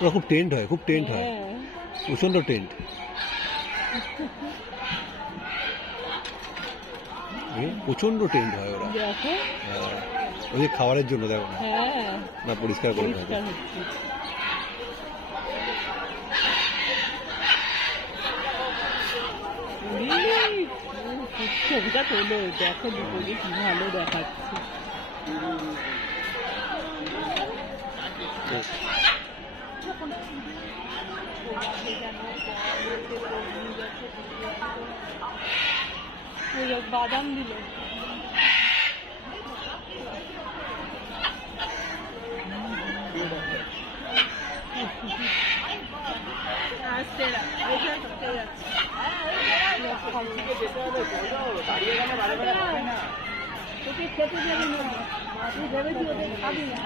ওরা খুব টেন্ট হয়, খুব টেন্ট হয়, হ্যাঁ। প্রচন্ড টেন্ট। প্রচন্ড টেন্ট হয় ওরা। দেখো হ্যাঁ, ওই যে খাবারের জন্য দেখো না, হ্যাঁ না পরিষ্কার করে থাকে। পরিষ্কার হচ্ছে। উরি, ছবিটা তোলো, দেখো দুপুরে কি ভালো দেখাচ্ছে। ওই দেখ, বাদাম দিল। তোকে খেতে দেবে না, তুই ভেবেছি ওদের খাবি না।